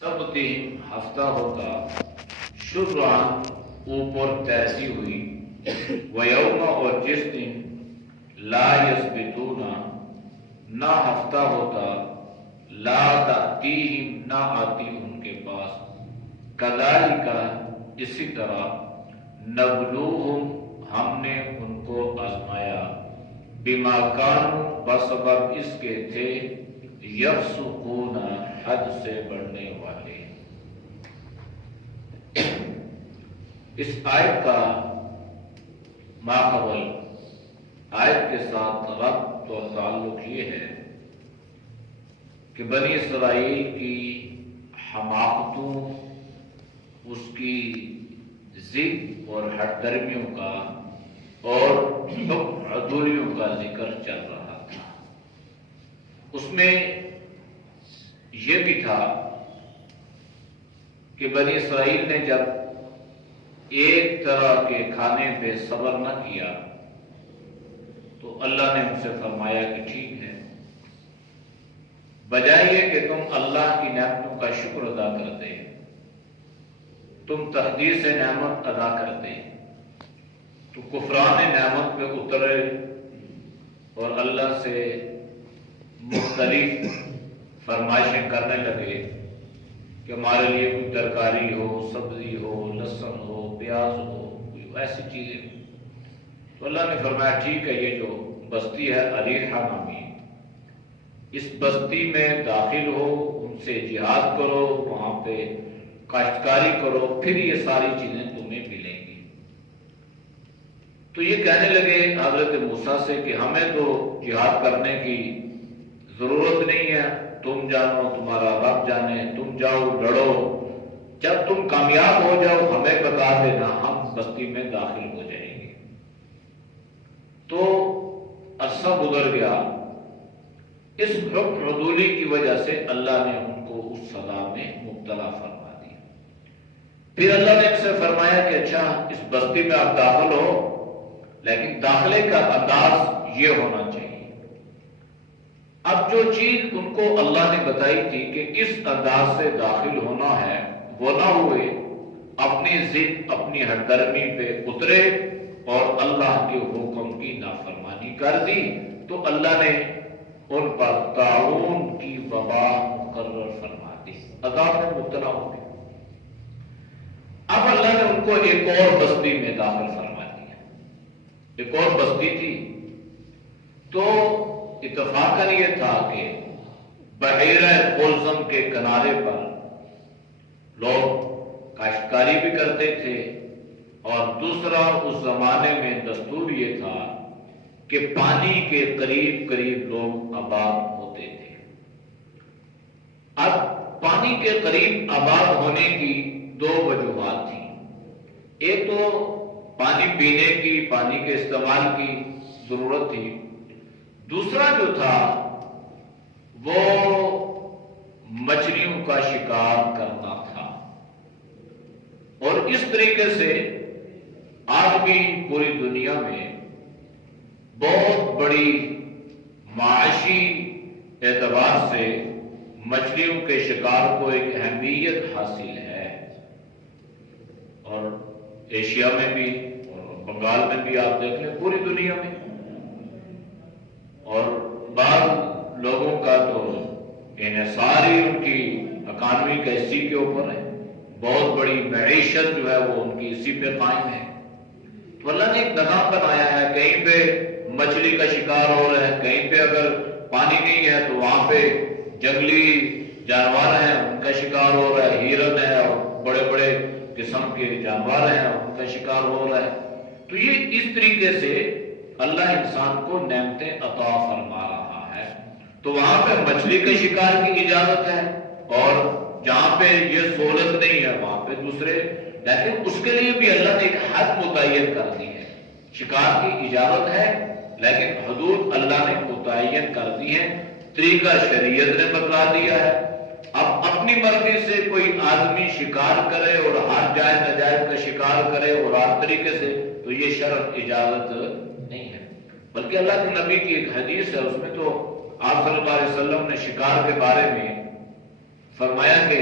سبتہم ہفتہ ہوتا شرعاً اوپر تیسی ہوئی ویوم اور جس دن لا یثبتون نہ ہفتہ ہوتا لا تأتیہم نہ آتی ان کے پاس کذالک اسی طرح نبلوہم ہم نے ان کو آزمایا بما کانوا بسبب اس کے تھے یفسقون حد سے بڑھنے والے۔ اس آیت کا ماقبل آیت کے ساتھ ربط اور تعلق یہ ہے کہ بنی اسرائیل کی حماقتوں، اس کی ضد اور ہٹ درمیوں کا اور حکم عدولیوں کا ذکر چل رہا تھا۔ اس میں یہ بھی تھا کہ بنی اسرائیل نے جب ایک طرح کے کھانے پہ صبر نہ کیا تو اللہ نے ان سے فرمایا کہ ٹھیک ہے، بجائے یہ کہ تم اللہ کی نعمتوں کا شکر ادا کرتے، تم تحدیث نعمت ادا کرتے، تو کفران نعمت پہ اترے اور اللہ سے مختلف فرمائشیں کرنے لگے کہ ہمارے لیے کوئی ترکاری ہو، سبزی ہو، لہسن ہو، پیاز ہو، کوئی ایسی چیزیں۔ تو اللہ نے فرمایا ٹھیک ہے، یہ جو بستی ہے اریحہ نامی، اس بستی میں داخل ہو، ان سے جہاد کرو، وہاں پہ کاشتکاری کرو، پھر یہ ساری چیزیں تمہیں ملیں گی۔ تو یہ کہنے لگے حضرت موسیٰ سے کہ ہمیں تو جہاد کرنے کی ضرورت نہیں ہے، تم جانو، تمہارا رب جانے، تم جاؤ لڑو، جب تم کامیاب ہو جاؤ ہمیں بتا دینا، ہم بستی میں داخل ہو جائیں گے۔ تو عرصہ گزر گیا، اس حکم عدولی کی وجہ سے اللہ نے ان کو اس سزا میں مبتلا فرما دیا۔ پھر اللہ نے ان سے فرمایا کہ اچھا اس بستی میں آپ داخل ہو، لیکن داخلے کا انداز یہ ہونا چاہیے۔ اب جو چیز ان کو اللہ نے بتائی تھی کہ اس انداز سے داخل ہونا ہے، وہ نہ ہوئے، اپنی ضد، اپنی ہٹ درمی پہ اترے اور اللہ کے حکم کی نافرمانی کر دی، تو اللہ نے ان پر طاعون کی وبا مقرر فرما دی، عذاب میں مبتلا ہو گئے۔ اب اللہ نے ان کو ایک اور بستی میں داخل فرما دیا، ایک اور بستی تھی۔ تو اتفاقاً یہ تھا کہ بحیرہ قلزم کے کنارے پر لوگ کاشتکاری بھی کرتے تھے، اور دوسرا اس زمانے میں دستور یہ تھا کہ پانی کے قریب قریب لوگ آباد ہوتے تھے۔ اب پانی کے قریب آباد ہونے کی دو وجوہات تھیں، ایک تو پانی پینے کی، پانی کے استعمال کی ضرورت تھی، دوسرا جو تھا وہ مچھلیوں کا شکار کرنا تھا۔ اور اس طریقے سے آج بھی پوری دنیا میں بہت بڑی معاشی اعتبار سے مچھلیوں کے شکار کو ایک اہمیت حاصل ہے، اور ایشیا میں بھی اور بنگال میں بھی آپ دیکھ لیں، پوری دنیا میں۔ اور بعض لوگوں کا تو انحصار ہی ان کی اکانومی کا اسی کے اوپر ہے، بہت بڑی معیشت جو ہے وہ ان کی اسی پہ قائم ہے۔ تو اللہ نے ایک نظام بنایا ہے، کہیں پہ مچھلی کا شکار ہو رہا ہے، کہیں پہ اگر پانی نہیں ہے تو وہاں پہ جنگلی جانور ہیں ان کا شکار ہو رہا ہے، ہرن ہے اور بڑے بڑے قسم کے جانور ہیں ان کا شکار ہو رہا ہے۔ تو یہ اس طریقے سے اللہ انسان کو نعمتیں عطا فرما رہا ہے۔ تو وہاں پہ مچھلی کے شکار کی اجازت ہے، اور جہاں پہ یہ سہولت نہیں ہے وہاں پہ دوسرے، لیکن اس کے لیے بھی اللہ نے ایک حد متعین کر دی ہے۔ شکار کی اجازت ہے لیکن حدود اللہ نے متعین کر دی ہے، طریقہ شریعت نے بتلا دیا ہے۔ اب اپنی مرضی سے کوئی آدمی شکار کرے اور ہر جائز ناجائز کا شکار کرے اور ہر طریقے سے، تو یہ شرع اجازت نہیں ہے۔ بلکہ اللہ کے نبی کی ایک حدیث ہے، اس میں تو آپ صلی اللہ علیہ وسلم نے شکار کے بارے میں فرمایا کہ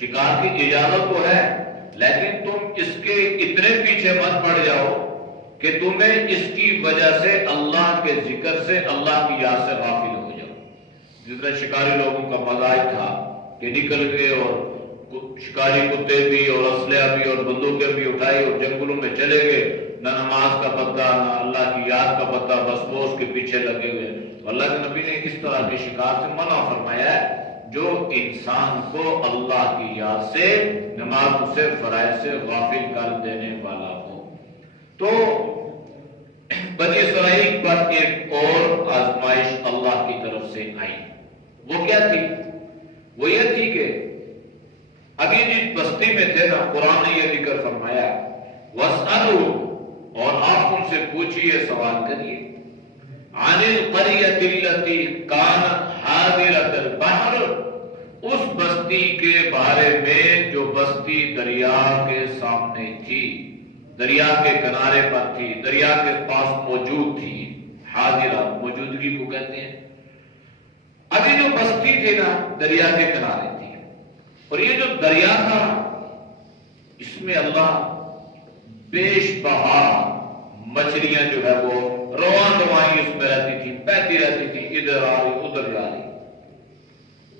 شکار کی اجازت تو ہے، لیکن تم اس کے اتنے پیچھے مت پڑ جاؤ کہ تمہیں اس کی وجہ سے اللہ کے ذکر سے، اللہ کی یاد سے غافل ہو جاؤ۔ جس طرح شکاری لوگوں کا مزاج تھا کہ نکل گئے اور شکاری کتے بھی اور اسلحہ بھی اور بندوقیں بھی اٹھائی اور جنگلوں میں چلے گئے، نہ نماز کا پتہ نہ اللہ کی یاد کا پتہ، بس وہ اس کے پیچھے لگے ہوئے۔ اللہ کے نبی نے اس طرح کے شکار سے منع فرمایا ہے جو انسان کو اللہ کی یاد سے، نماز سے، فرائض سے غافل کر دینے والا ہو۔ تو بنی اسرائیل پر ایک اور آزمائش اللہ کی طرف سے آئی، وہ کیا تھی؟ وہ یہ تھی کہ ابھی جس بستی میں تھے نا، قرآن نے یہ ذکر فرمایا وَاسْأَلُوا، اور آپ ان سے پوچھئے، سوال کریے، عَنِ الْقَرْيَةِ الَّتِي كَانَتْ حَاضِرَةَ الْبَحْرِ، اس بستی کے بارے میں جو بستی دریا کے سامنے تھی، دریا کے کنارے پر تھی، دریا کے پاس موجود تھی۔ حاضرہ موجودگی کو کہتے ہیں۔ ابھی جو بستی تھی نا، دریا کے کنارے تھی، اور یہ جو دریا تھا اس میں اللہ بیش بہا مچھلیاں جو ہے وہ رواں رواں اس میں رہتی تھی، بہتی رہتی تھی، ادھر آ رہی ادھر جا رہی۔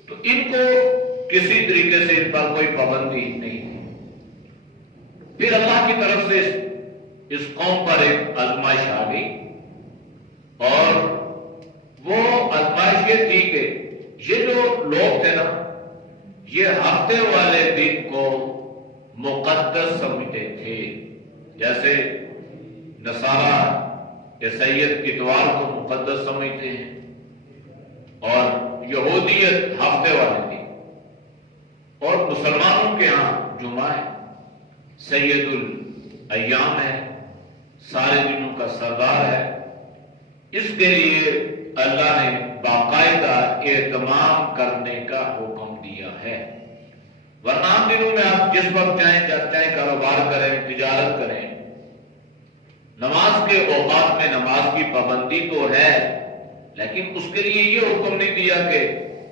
تو ان کو کسی طریقے سے ان پر کوئی پابندی نہیں تھی۔ پھر اللہ کی طرف سے اس قوم پر ایک آزمائش آ گئی، اور وہ آزمائش یہ تھی کہ یہ جو لوگ تھے نا، یہ ہفتے والے دن کو مقدس سمجھتے تھے۔ جیسے نصارہ عیسائیت اتوار کو مقدس سمجھتے ہیں، اور یہودیت ہفتے والے دن، اور مسلمانوں کے ہاں جمعہ ہے، سید الایام ہے، سارے دنوں کا سردار ہے۔ اس کے لیے اللہ نے باقاعدہ اہتمام کرنے کا حکم دیا ہے، ورنہ عام دنوں میں آپ جس وقت چاہیں جب چاہیں کاروبار کریں، تجارت کریں، نماز کے اوقات میں نماز کی پابندی تو ہے، لیکن اس کے لیے یہ حکم نہیں دیا کہ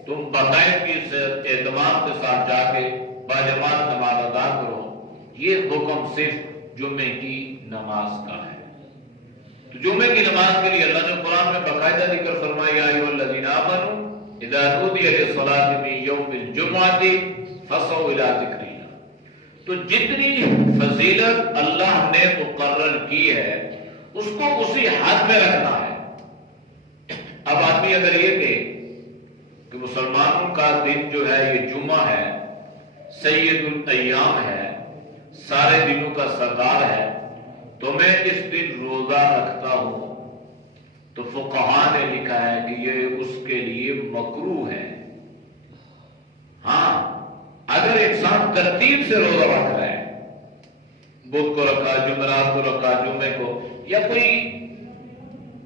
تم باقاعدگی سے اہتمام کے ساتھ جا کے باجماعت نماز ادا کرو۔ یہ حکم صرف جمعے کی نماز کا ہے۔ تو جمعے کی نماز کے لیے اللہ نے قرآن میں باقاعدہ ذکر فرمایا، یا ایھا الذین آمنوا اذا نودی للصلاۃ من یوم الجمعۃ فاسعوا الی ذکر اللہ۔ تو جتنی فضیلت اللہ نے مقرر کی ہے اس کو اسی حد میں رکھنا ہے۔ اب آدمی اگر یہ کہ مسلمانوں کا دن جو ہے یہ جمعہ ہے، سید الایام ہے، سارے دنوں کا سردار ہے، تو میں اس دن روزہ رکھتا ہوں، تو فقہاء نے لکھا ہے کہ یہ اس کے لیے مکروہ ہے۔ ہاں، اگر انسان ترتیب سے روزہ رکھ رہا ہے، بدھ کو رکھا، جمعرات کو رکھا، جمعے کو، یا کوئی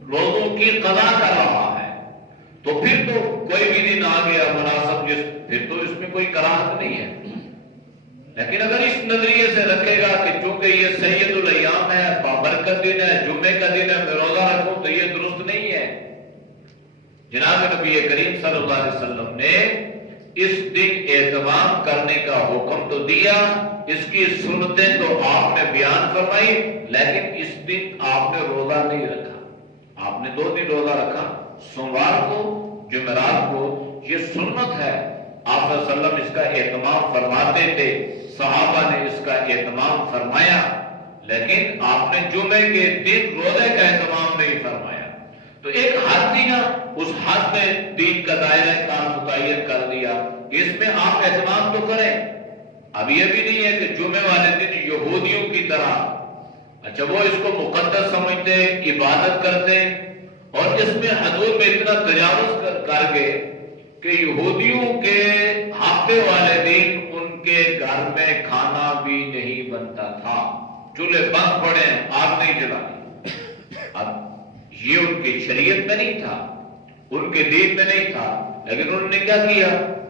روزوں کی قضا کر رہا ہے، تو پھر تو کوئی بھی دن آ گیا مناسب، پھر تو اس میں کوئی کراہت نہیں ہے۔ لیکن اگر اس نظریے سے رکھے گا کہ چونکہ یہ سید الایام ہے، بابرکت دن ہے، جمعے کا دن ہے، میں روزہ رکھوں، تو یہ درست نہیں ہے۔ جناب نبی کریم صلی اللہ علیہ وسلم نے اس دن اہتمام کرنے کا حکم تو دیا، اس کی سنتیں تو آپ نے بیان فرمائی، لیکن اس دن آپ نے روزہ نہیں رکھا۔ آپ نے 2 دن روزہ رکھا، سوموار کو، جمعرات کو، یہ سنت ہے۔ آپ صلی اللہ علیہ وسلم اس کا اہتمام فرماتے تھے، صحابہ نے اس کا اہتمام فرمایا، لیکن آپ نے جمعے کے دن روزے کا اہتمام نہیں فرمایا۔ تو ایک حد تھی نا، اس حد میں دین کا دائرہ کار متعین کر دیا کہ اس میں آپ اہتمام تو کریں۔ اب یہ بھی نہیں ہے کہ جمعے والے دن یہودیوں کی طرح اچھا وہ اس کو مقدس سمجھتے، عبادت کرتے، اور اس میں حضور میں اتنا تجاوز کر کے کہ یہودیوں کے ہفتے والے دن ان کے گھر میں کھانا بھی نہیں بنتا تھا، چولہے بند پڑے، آگ نہیں جلانی۔ اب یہ ان کی شریعت میں نہیں تھا، ان کے دین میں نہیں تھا، لیکن انہوں نے کیا کیا؟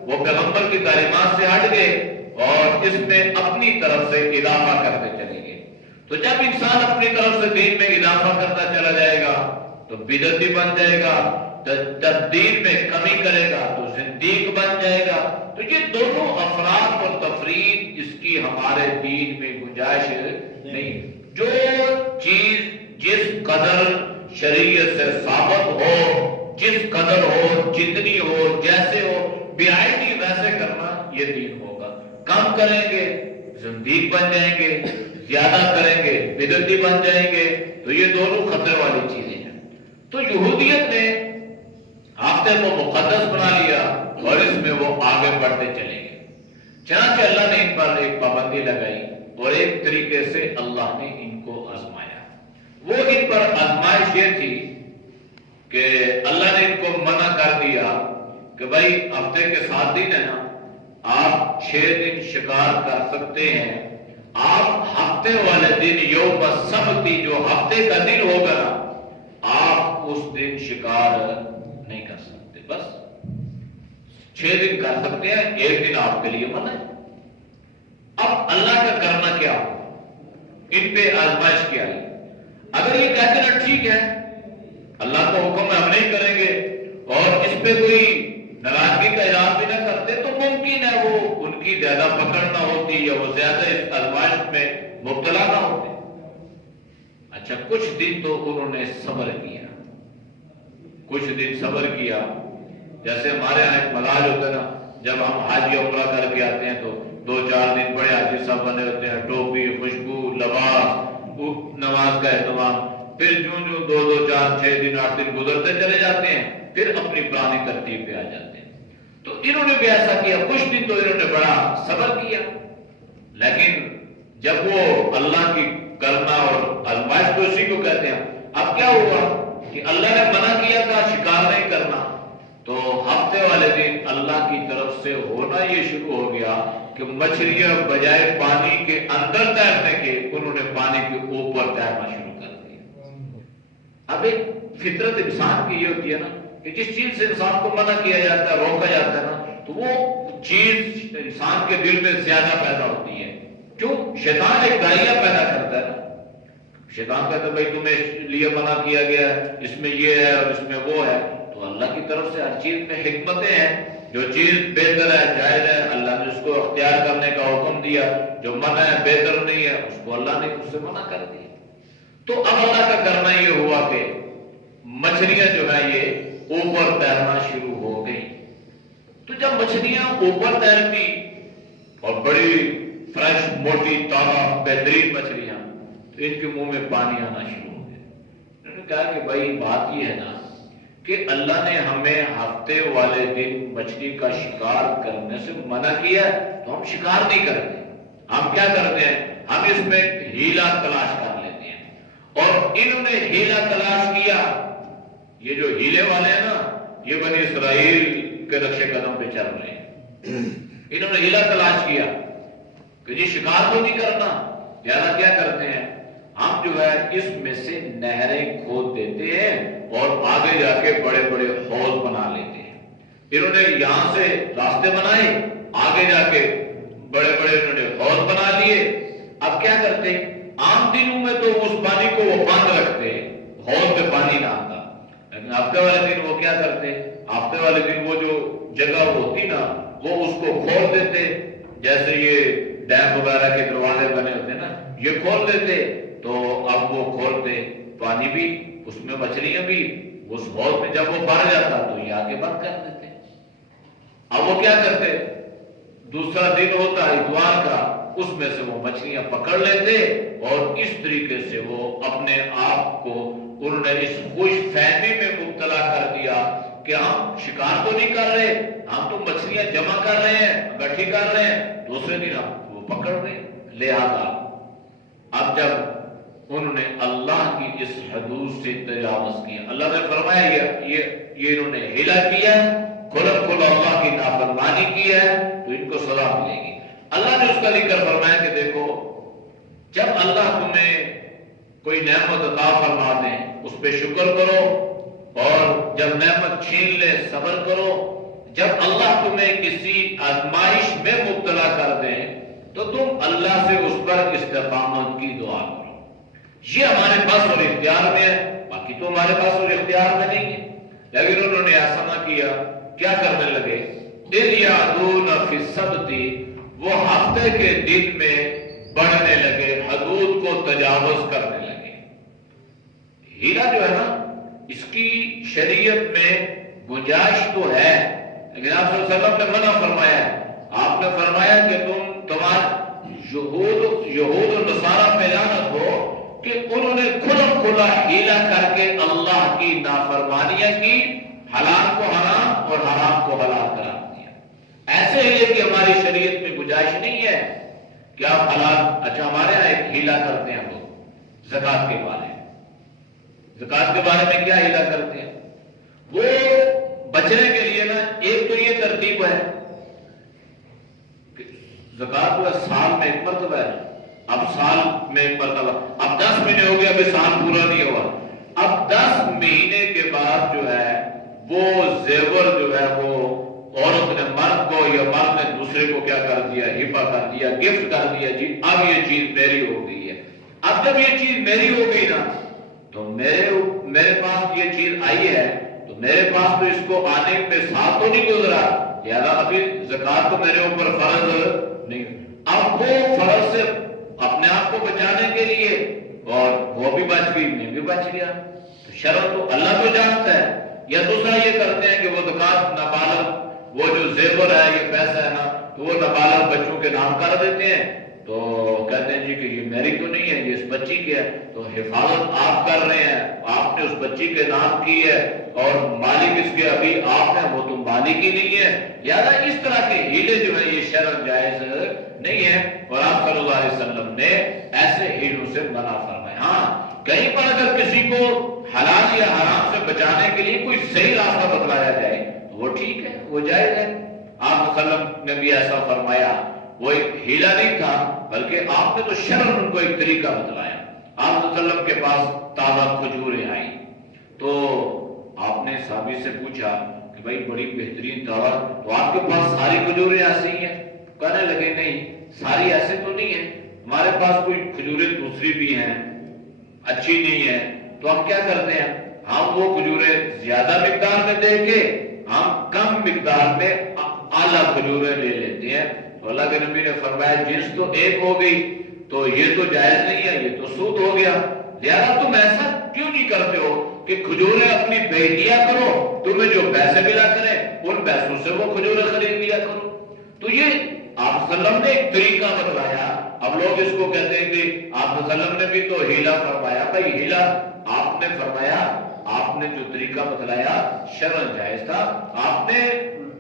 وہ پیغمبر کی تعلیمات سے ہٹ گئے اور اس میں اپنی طرف سے اضافہ کرتے چلے گئے۔ تو جب انسان اپنی طرف سے دین میں اضافہ کرتا چلا جائے گا تو بدعتی بن جائے گا، تبدیل میں کمی کرے گا تو زندیق بن جائے گا۔ تو یہ دونوں افراد اور تفریق تفرید اس کی ہمارے دین میں گنجائش نہیں. جو چیز جس قدر شریعت سے ثابت ہو، جس قدر ہو، جتنی ہو، جیسے ہو، بیائی ویسے کرنا یہ دین ہوگا. کم کریں گے زندیق بن جائیں گے، زیادہ کریں گے بدعتی بن جائیں گے. تو یہ دونوں خطرے والی چیزیں ہیں. تو یہودیت نے ہفتے کو مقدس بنا لیا اور اس میں وہ آگے بڑھتے چلے گئے. چنانچہ اللہ نے ان پر ایک پابندی لگائی اور ایک طریقے سے اللہ نے ان کو آزمایا. وہ ان پر آزمائش یہ تھی کہ اللہ نے ان کو منع کر دیا کہ بھائی ہفتے کے 7 دن ہے نا، آپ 6 دن شکار کر سکتے ہیں. آپ ہفتے والے دن یوم السبت جو ہفتے کا دن ہوگا نا، آپ اس دن شکار نہیں کر سکتے. بس 6 دن کر سکتے ہیں، 1 دن آپ کے لیے منع ہے. اب اللہ کا کرنا کیا ہو؟ ان پہ آزمائش کیا ہے. اگر یہ کہتے نا ٹھیک ہے اللہ کا حکم ہے ہم نہیں کریں گے اور اس پہ کوئی ناراضگی کا اظہار بھی نہ کرتے، تو ممکن ہے وہ ان کی زیادہ پکڑ نہ ہوتی یا وہ زیادہ اس آزمائش میں مبتلا نہ ہوتے. اچھا کچھ دن تو انہوں نے صبر کیا، کچھ دن صبر کیا. جیسے ہمارے یہاں ایک مزاج ہوتا ہے نا، جب ہم حج یا عمرہ کر کے آتے ہیں تو 2-4 دن بڑے حاجی صاحب بنے ہوتے ہیں، ٹوپی، خوشبو، لباس، نماز کا اہتمام. پھر جو 2-4-6 دن 8 دن گزرتے چلے جاتے ہیں، پھر اپنی پرانی ترتیب پہ آ جاتے ہیں. تو انہوں نے بھی ایسا کیا. کچھ دن تو انہوں نے بڑا صبر کیا، لیکن جب وہ اللہ کی کرنا اور آزمائش تو اسی کو کہتے ہیں. اب کیا ہوا کہ اللہ نے منع کیا تھا شکار نہیں کرنا، تو ہفتے والے دن اللہ کی طرف سے ہونا یہ شروع ہو گیا کہ مچھلیاں بجائے پانی کے اندر تیرنے کے انہوں نے پانی کے اوپر تیرنا شروع کر دیا. اب ایک فطرت انسان کی یہ ہوتی ہے نا کہ جس چیز سے انسان کو منع کیا جاتا ہے، روکا جاتا ہے نا، تو وہ چیز انسان کے دل میں زیادہ پیدا ہوتی ہے. جو شیطان ایک دائیا پیدا کرتا ہے نا، شیطان کہتا ہے بھائی تمہیں لیے منع کیا گیا، اس میں یہ ہے اور اس میں وہ ہے. تو اللہ کی طرف سے ہر چیز میں حکمتیں ہیں. جو چیز بہتر ہے، جائز ہے، اللہ نے اس کو اختیار کرنے کا حکم دیا. جو منع ہے، بہتر نہیں ہے، اس کو اللہ نے اس سے منع کر دیا. تو اب اللہ کا کرنا یہ ہوا کہ مچھلیاں جو ہے یہ اوپر تیرنا شروع ہو گئی. تو جب مچھلیاں اوپر تیرتی اور بڑی فریش، موٹی، تازہ، بہترین مچھلیاں، تو ان کے منہ میں پانی آنا شروع ہو گیا. انہوں نے کہا کہ بھائی بات یہ ہے نا کہ اللہ نے ہمیں ہفتے والے دن مچھلی کا شکار کرنے سے منع کیا ہے، تو ہم شکار نہیں کرتے. ہم کیا کرتے ہیں؟ ہم اس میں ہیلا تلاش کر لیتے ہیں. اور انہوں نے ہیلا تلاش کیا. یہ جو ہیلے والے ہیں نا، یہ بنی اسرائیل کے نقش قدم پہ چل رہے ہیں. انہوں نے ہیلا تلاش کیا کہ جی شکار تو نہیں کرنا، لہٰذا کیا کرتے ہیں ہم جو ہے اس میں سے نہریں کھود دیتے ہیں اور آگے جا کے بڑے بڑے حوض بنا لیتے ہیں. انہوں نے یہاں سے راستے بنائے، آگے جا کے بڑے بڑے انہوں نے حوض بنا لیے. اب کیا کرتے؟ عام دنوں میں تو اس پانی کو وہ بند رکھتے، حوض میں پانی نہ آتا. لیکن ہفتے والے دن وہ کیا کرتے؟ ہفتے والے دن وہ جو جگہ ہوتی نا، وہ اس کو کھول دیتے. جیسے یہ ڈیم وغیرہ کے دروازے بنے ہوتے نا، یہ کھول دیتے. تو اب وہ کھولتے، پانی بھی اس میں، مچھلیاں بھی اس حوض میں. جب وہ بھر جاتا تو یہ آگے بند کر دیتے. اب وہ کیا کرتے؟ دوسرا دن ہوتا اتوار کا، اس میں سے وہ مچھلیاں پکڑ لیتے اور اس طریقے سے وہ اپنے آپ کو انہوں نے اس خوش فہمی میں مبتلا کر دیا کہ ہم شکار تو نہیں کر رہے، ہم تو مچھلیاں جمع کر رہے ہیں، اکٹھی کر رہے ہیں. دوسرے دن ہم وہ پکڑ رہے. لہذا اب جب انہوں نے اللہ کی اس حدود سے تجاوز کیا، اللہ نے فرمایا یہ انہوں نے ہیلا کیا، کھلم کھلا اللہ کی نافرمانی کی ہے، تو ان کو سزا ملے گی. اللہ نے اس کا ذکر فرمایا کہ دیکھو جب اللہ تمہیں کوئی نعمت عطا فرما دیں اس پہ شکر کرو، اور جب نعمت چھین لے صبر کرو. جب اللہ تمہیں کسی آزمائش میں مبتلا کر دیں تو تم اللہ سے اس پر استقامت کی دعا کرو. یہ ہمارے پاس اور اختیار میں ہے، باقی تو ہمارے پاس اور اختیار میں نہیں ہے. لیکن انہوں نے ایسا نہ کیا. کیا کرنے لگے؟ اِذْ يَعْدُونَ فِي السَّبْتِ، وہ ہفتے کے دن میں بڑھنے لگے، حدود کو تجاوز کرنے لگے۔ ہیلا جو ہے نا، اس کی شریعت میں گنجائش تو ہے، لیکن آپ صلی اللہ علیہ وسلم نے منع فرمایا ہے۔ آپ نے فرمایا کہ تمہارے یہود و نصارہ پہ لعنت ہو کہ انہوں نے کھلم کھلا ہیلا کر کے اللہ کی نافرمانیاں کی، حلال کو حرام اور حرام کو حلال قرار دیا۔ ایسے ہی کہ ہماری شریعت میں گنجائش نہیں ہے کہ آپ حلال، اچھا ہمارے یہاں ایک ہیلا کرتے ہیں لوگ زکوٰۃ کے بارے میں۔ زکوٰۃ کے بارے میں کیا ہیلا کرتے ہیں؟ وہ بچنے کے لیے نا ایک تو یہ ترتیب ہے کہ زکوٰۃ جو ہے سال میں ایک مرتبہ ہے، اب سال میں ایک مرتبہ، اب 10 مہینے ہو گئے، ابھی سال پورا نہیں ہوا، اب 10 مہینے کے بعد جو ہے وہ زیور جو ہے وہ عورت نے مرد کو یا مرد نے دوسرے کو کیا کر دیا، ہبہ کر دیا، گفٹ کر دیا، جی اب یہ چیز میری ہو گئی ہے۔ اب جب یہ چیز میری ہو گئی نا تو میرے پاس یہ چیز آئی ہے تو میرے پاس تو اس کو آنے پہ سال تو نہیں گزرا، لہٰذا ابھی زکوٰۃ تو میرے اوپر فرض نہیں۔ اب وہ فرض سے اپنے آپ کو بچانے کے لیے، اور وہ بھی بچ گئی، میں بھی بچ گیا، تو شرع تو اللہ تو جانتا ہے۔ یا دوسرا یہ کرتے ہیں کہ وہ زکوٰۃ نابالغ، وہ جو زیور ہے یہ پیسہ ہے نا، تو وہ نابالغ بچوں کے نام کر دیتے ہیں، تو کہتے ہیں جی کہ یہ میری تو نہیں ہے، یہ اس بچی کی ہے، تو حفاظت آپ کر رہے ہیں، آپ نے اس بچی کے نام کی ہے اور مالک اس کے ابھی آپ ہیں، وہ تو مالک ہی نہیں ہے، لہٰذا اس طرح کے ہیلے جو ہیں یہ شرعاً جائز نہیں ہے، اور آپ صلی اللہ علیہ وسلم نے ایسے ہیلوں سے منع فرمایا۔ ہاں کہیں پر اگر کسی کو حلال یا حرام سے بچانے کے لیے کوئی صحیح راستہ بتلایا جائے تو وہ ٹھیک ہے، وہ جائز ہے۔ آپ صلی اللہ علیہ وسلم نے بھی ایسا فرمایا، وہ ایک ہیلا نہیں تھا بلکہ آپ نے تو شرعاً ان کو ایک طریقہ بتلایا۔ آپ صلی اللہ علیہ وسلم کے پاس تازہ کھجوریں آئیں تو آپ نے صحابی سے پوچھا کہ بھائی بڑی بہترین تازہ، تو آپ کے پاس ساری کھجوریں ایسے ہی ہیں؟ کہنے لگے نہیں ساری ایسے تو نہیں ہیں، ہمارے پاس کوئی کھجوریں دوسری بھی ہیں اچھی نہیں ہیں، تو ہم کیا کرتے ہیں، ہم وہ کھجوریں زیادہ مقدار میں دے کے ہم کم مقدار میں اعلیٰ کھجوریں لے لیتے ہیں۔ تو اللہ کے نبی نے فرمایا جنس تو ایک ہو گئی تو یہ تو جائز نہیں ہے، یہ تو سود ہو گیا، لہذا تم ایسا کیوں نہیں کرتے ہو کہ کھجوریں اپنی بیچ دیا کرو، تمہیں جو پیسے ملا کریں ان پیسوں سے وہ کھجوریں خرید لیا کرو۔ تو یہ آپ صلی اللہ علیہ وسلم نے ایک طریقہ بتلایا۔ اب لوگ اس کو کہتے ہیں کہ آپ صلی اللہ علیہ وسلم نے بھی تو ہیلا فرمایا، بھائی ہیلا آپ نے فرمایا، آپ نے جو طریقہ بتلایا شرعاً جائز تھا، آپ نے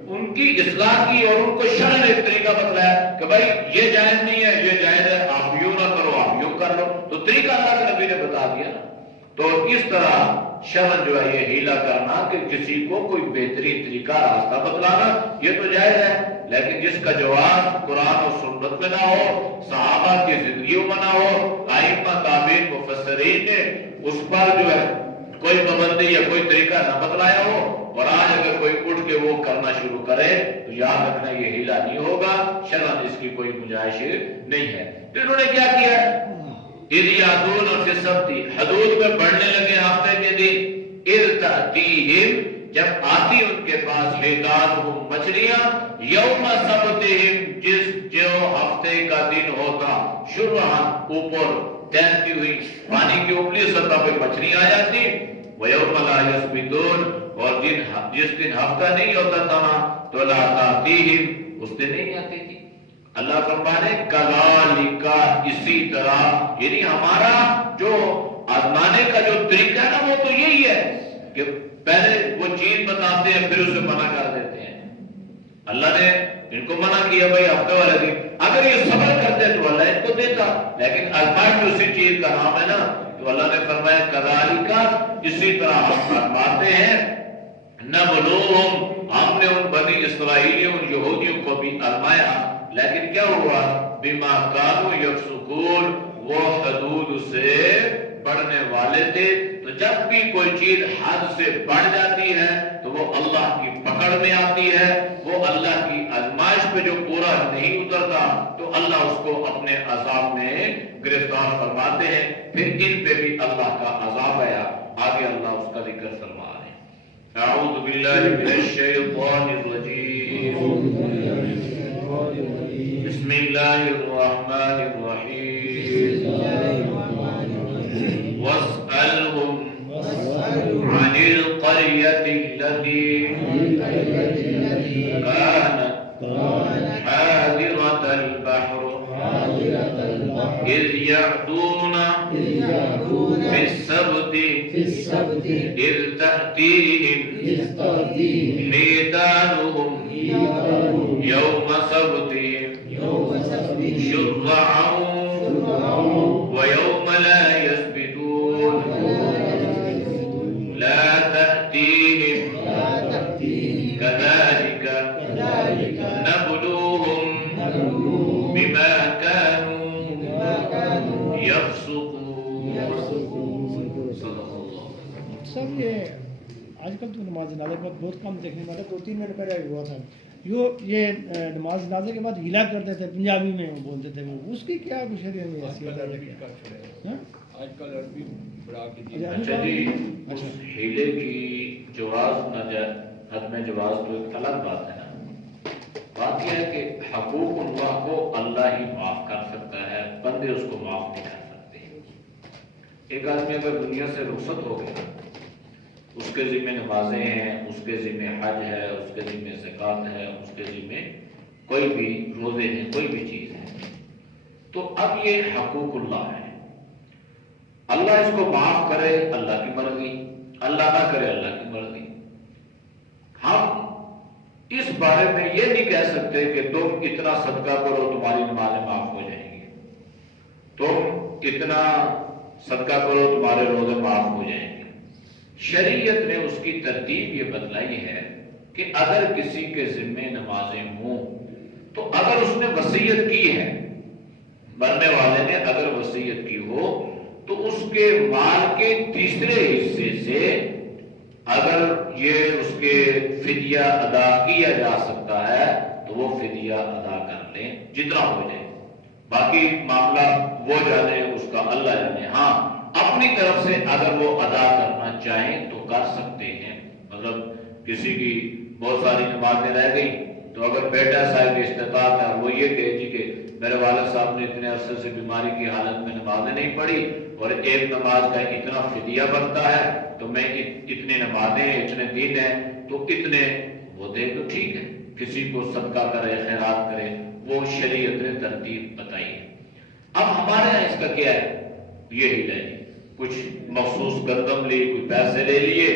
ان کی اصلاح کی اور ان کو شرعاً ایک طریقہ بتلایا کہ بھائی یہ جائز نہیں ہے، یہ جائز ہے، آپ یوں نہ کرو، آپ یوں کر لو، تو طریقہ اللہ کے نبی نے بتا دیا۔ تو اس طرح شرعاً جو ہے یہ ہیلا کرنا کہ کسی کو کوئی بہترین طریقہ راستہ بتلانا یہ تو جائز ہے، لیکن جس کا جواب قرآن و سنت میں نہ ہو، صحابہ کی زندگیوں میں نہ ہو، ائمہ تابعین مفسرین نے اس پر جو ہے کوئی پابندی یا کوئی طریقہ نہ بتلایا ہو، اور آج اگر کوئی اٹھ کے وہ کرنا شروع کرے تو یاد رکھنا یہ ہیلا نہیں ہوگا، شرعاً اس کی کوئی گنجائش نہیں ہے۔ تو انہوں نے کیا کیا، اذ یعدون فی السبت، حدود میں بڑھنے لگے ہفتے کے دن، اذ تأتیہم، جب آتی ان کے پاس حیتانہم، مچھلیاں، یوم سبتہم، جو ہفتے کا دن ہوتا، شرعاً اوپر تیرتی ہوئی پانی کی اوپری سطح پہ مچھلیاں آ جاتی، وَيَوْمَ لَا يَسْبِتُونَ، اور جس دن ہفتہ نہیں ہوتا تھا نا تو لا تأتیہم، اس دن نہیں آتی تھی۔ اللہ فرمانے کذالک، اسی طرح، یعنی ہمارا جو آزمانے کا جو طریقہ ہے نا وہ تو یہی ہے کہ پہلے وہ چیز بتاتے ہیں پھر اسے منع کر دیتے ہیں۔ اللہ نے ان کو منع کیا بھائی ہفتے والے دن، اگر یہ صبر کرتے تو اللہ ان کو دیتا، لیکن آزمائش اسی چیز کا نام ہے نا، تو اللہ نے فرمایا کذالک، اسی طرح ہم آزماتے ہیں، نبلوہم، ہم نے ان بنی اسرائیلیوں ان یہودیوں کو بھی آزمایا، لیکن کیا ہوا، بما کانوا یفسقون، وہ حدود سے بڑھنے والے تھے۔ تو جب بھی کوئی چیز حد سے بڑھ جاتی ہے تو وہ اللہ کی پکڑ میں آتی ہے، وہ اللہ کی آزمائش پہ جو پورا نہیں اترتا تو اللہ اس کو اپنے عذاب میں گرفتار فرماتے ہیں، پھر ان پہ بھی اللہ کا عذاب آیا۔ آگے اللہ اس کا ذکر فرما رہے ہیں۔ اعوذ باللہ من الشیطان الرجیم، بسم اللہ الرحمن الرحیم واسألهم عن القرية التي كانت حاضرة البحر إذ يعدون في السبت إذ تأتيهم حيتانهم يوم سبتهم شرعا ويوم لا يسبتون لا تأتيهم كذلك نبلوهم بما كانوا يفسقون صدق اللہ۔ سب یہ آج کل تو نماز جنازے کے بعد بہت کم دیکھنے میں آتا ہے، 2-3 منٹ پہلے ہوا تھا یہ نماز جنازے کے بعد ہلا کرتے تھے، پنجابی میں بولتے تھے، وہ اس کی کیا کچھ شریعت میں حیثیت ہے؟ آج کل عربی بڑھا کے دی۔ اچھا جی، اس ہیلے کی جواز حد میں جواز تو ایک الگ بات ہے نا۔ بات یہ ہے کہ حقوق اللہ کو اللہ ہی معاف کر سکتا ہے، بندے اس کو معاف نہیں کر سکتے۔ ایک آدمی اگر دنیا سے رخصت ہو گیا، اس کے ذمہ نمازیں ہیں، اس کے ذمہ حج ہے، اس کے ذمہ زکوٰۃ ہے، اس کے ذمہ کوئی بھی روزے ہیں، کوئی بھی چیز ہے، تو اب یہ حقوق اللہ ہے۔ اللہ اس کو معاف کرے اللہ کی مرضی، اللہ نہ کرے اللہ کی مرضی۔ ہم اس بارے میں یہ نہیں کہہ سکتے کہ تم اتنا صدقہ کرو تمہاری نمازیں معاف ہو جائیں گی، تم اتنا صدقہ کرو تمہارے روزے معاف ہو جائیں گے۔ شریعت نے اس کی ترتیب یہ بتلائی ہے کہ اگر کسی کے ذمہ نمازیں ہوں تو اگر اس نے وصیت کی ہے، مرنے والے نے اگر وصیت کی ہو تو اس کے مال کے تیسرے حصے سے اگر یہ اس کے فدیہ ادا کیا جا سکتا ہے تو وہ فدیہ ادا کر لیں جتنا ہو جائے، باقی معاملہ وہ جانے، اس کا اللہ جانے۔ ہاں اپنی طرف سے اگر وہ ادا کرنا چاہیں تو کر سکتے ہیں۔ مطلب کسی کی بہت ساری نمازیں رہ گئی تو اگر بیٹا صاحب کی استطاعت ہے، وہ یہ کہے جی کہ میرے والد صاحب نے اتنے عرصے سے بیماری کی حالت میں نمازیں نہیں پڑھی اور ایک نماز کا اتنا فدیہ بنتا ہے تو میں اتنی نمازیں ہیں، اتنے دن ہیں تو اتنے وہ دے تو ٹھیک ہے، کسی کو صدقہ کرے، خیرات کرے، وہ شریعت نے ترتیب بتائی ہے۔ اب ہمارے یہاں اس کا کیا ہے؟ یہی ہے کچھ مخصوص گردم لی، کچھ پیسے لے لیے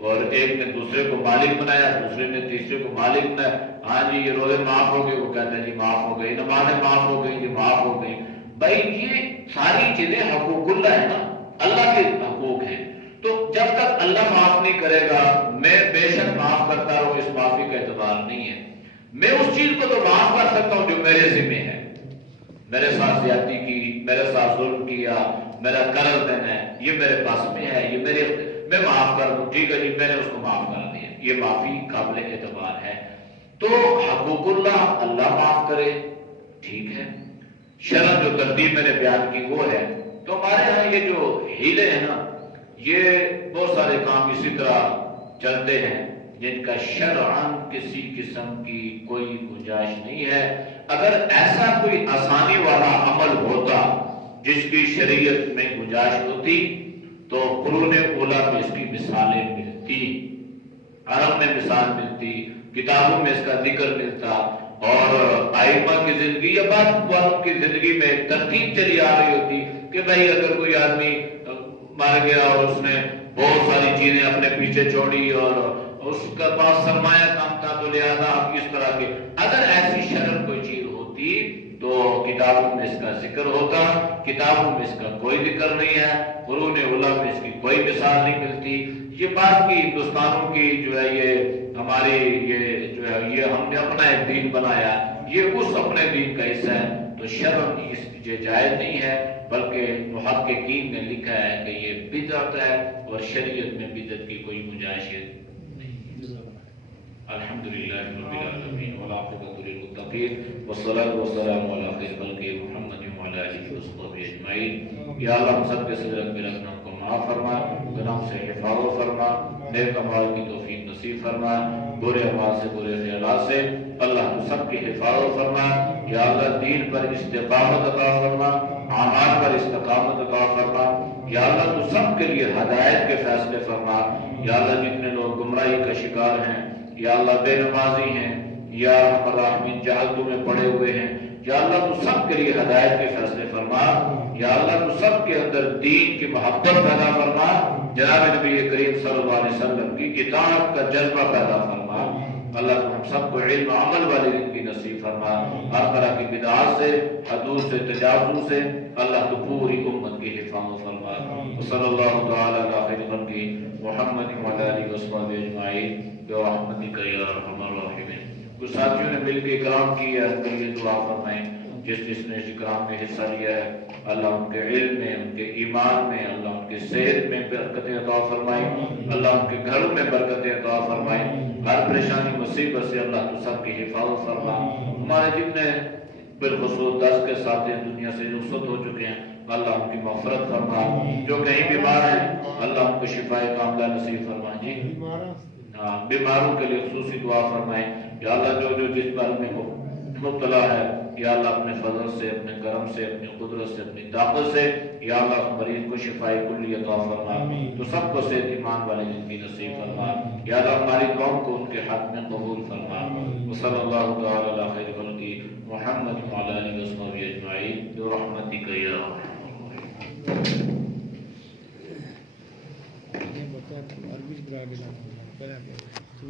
اور ایک نے دوسرے کو مالک بنایا، دوسرے نے تیسرے کو مالک بنایا۔ ہاں جی یہ روزے معاف ہو گئے، وہ کہتے ہیں جی معاف ہو گئی، نمازیں معاف ہو گئی، جی معاف ہو گئی۔ بھائی یہ ساری چیزیں حقوق اللہ ہے نا، اللہ کے حقوق ہیں، تو جب تک اللہ معاف نہیں کرے گا، میں بے شک معاف کرتا رہوں، اس معافی کا اعتبار نہیں ہے۔ میں اس چیز کو تو معاف کر سکتا ہوں جو میرے ذمہ ہے، میرے ساتھ زیادتی کی، میرے ساتھ ظلم کیا، میرا قرض دینا ہے، یہ میرے پاس میں ہے، یہ میں معاف کر دوں، ٹھیک ہے جی میں نے اس کو معاف کر دیا، یہ معافی قابل اعتبار ہے۔ تو حقوق اللہ اللہ معاف کرے ٹھیک ہے، شرع جو ترتیب میں نے بیان کی وہ ہے۔ تو ہمارے ہاں یہ جو ہیلے ہیں نا، یہ بہت سارے کام اسی طرح چلتے ہیں جن کا شرعاً کسی قسم کی کوئی گنجائش نہیں ہے۔ اگر ایسا کوئی آسانی والا عمل ہوتا جس کی شریعت میں گنجائش ہوتی تو قرون اولیٰ میں اس کی مثالیں ملتی، عرب میں مثال ملتی، کتابوں میں اس کا ذکر ملتا، اور ائمہ کی زندگی یا بعض والوں کی زندگی میں ترتیب چلی آ رہی ہوتی کہ بھائی اگر کوئی آدمی مر گیا اور اس نے بہت ساری چیزیں اپنے پیچھے چھوڑی اور اس کا پاس سرمایہ کام تھا تو لہذا آپ اس طرح کے، اگر ایسی شرط کوئی چیز ہوتی تو کتابوں میں اس کا ذکر ہوتا، کتابوں میں اس کا کوئی ذکر نہیں ہے، قرون اولیٰ میں اس کی کوئی مثال نہیں ملتی۔ یہ بات کی ہندوستانوں کی جو ہے یہ ہماری یہ جو ہے یہ ہم نے اپنا ایک دین بنایا، یہ اس اپنے دین کا حصہ ہے، تو شرعاً یہ جائز نہیں ہے، بلکہ محققین نے لکھا ہے کہ یہ بدعت ہے اور شریعت میں بدعت کی کوئی گنجائش نہیں۔ الحمدللہ رب العالمین والعاقبۃ للمتقین والصلاۃ والسلام علی خیر خلق محمد وعلی آلہ وصحبہ اجمعین۔ یا اللہ ہم سب کے صدر اکبر اکرم کو معاف فرما، گناہوں سے حفاظت فرما، نیک اعمال کی توفیق نصیب فرما، برے اعمال سے برے خیالات سے اللہ ہم سب کی حفاظت فرما۔ یا اللہ دین پر استقامت عطا فرما، اعمال پر استقامت عطا فرما، یا اللہ تو سب کے لیے ہدایت کے فیصلے فرما، یا اللہ جتنے لوگ گمراہی کا شکار ہیں، یا اللہ بے نمازی ہیں، یا رحم الراحمین جہالتوں میں پڑے ہوئے ہیں، یا اللہ تو سب کے لیے ہدایت کے فیصلے فرما، یا اللہ تو سب کے اندر دین کی محبت پیدا فرما، جناب نبی کریم صلی اللہ علیہ وسلم کی اطاعت کا جذبہ پیدا فرما، اللہ تو ہم سب کو علم و عمل والی زندگی نصیب فرما، ہر طرح کی بدعات سے، حدود سے، تجاوز سے اللہ تو پوری امت کی حفاظت فرما، صلی اللہ تعالی علی خیر خلقہ محمد وعلی آلہ وصحبہ اجمعین برحمتک یا ارحم الراحمین۔ کچھ ساتھیوں نے مل کے اکرام کیا ہے، ان کے لیے دعا فرمائیں، جس نے اس اکرام میں حصہ لیا ہے، اللہ ان کے علم میں، ان کے ایمان میں، اللہ ان کے صحت میں برکتیں عطا فرمائیں، اللہ ان کے گھروں میں برکتیں عطا فرمائیں، ہر پریشانی مصیبت سے اللہ تو سب کی حفاظت فرما، ہمارے جتنے بالخصوص 10 کے ساتھ دنیا سے رخصت ہو چکے ہیں اللہ ان کی مغفرت فرما، جو کہیں بیمار ہیں اللہ ان کو شفا کاملہ نصیب فرما، جی بیماروں کے لیے خصوصی دعا فرمائیں، یا اللہ جو جس بار میں مبتلا ہے، یا اللہ اپنے فضل سے، اپنے کرم سے، اپنی قدرت سے، اپنی طاقت سے، یا اللہ مریض کو شفاء کلی عطا فرما، تو سب کو صحت ایمان والی زندگی نصیب فرما، یا اللہ ہماری دعاؤں کو ان کے حق میں قبول فرما، وصلی اللہ تعالی علی خیر خلقہ محمد وعلی آلہ وصحبہ اجمعین برحمتک یا یہ بتا عربی برا کے تو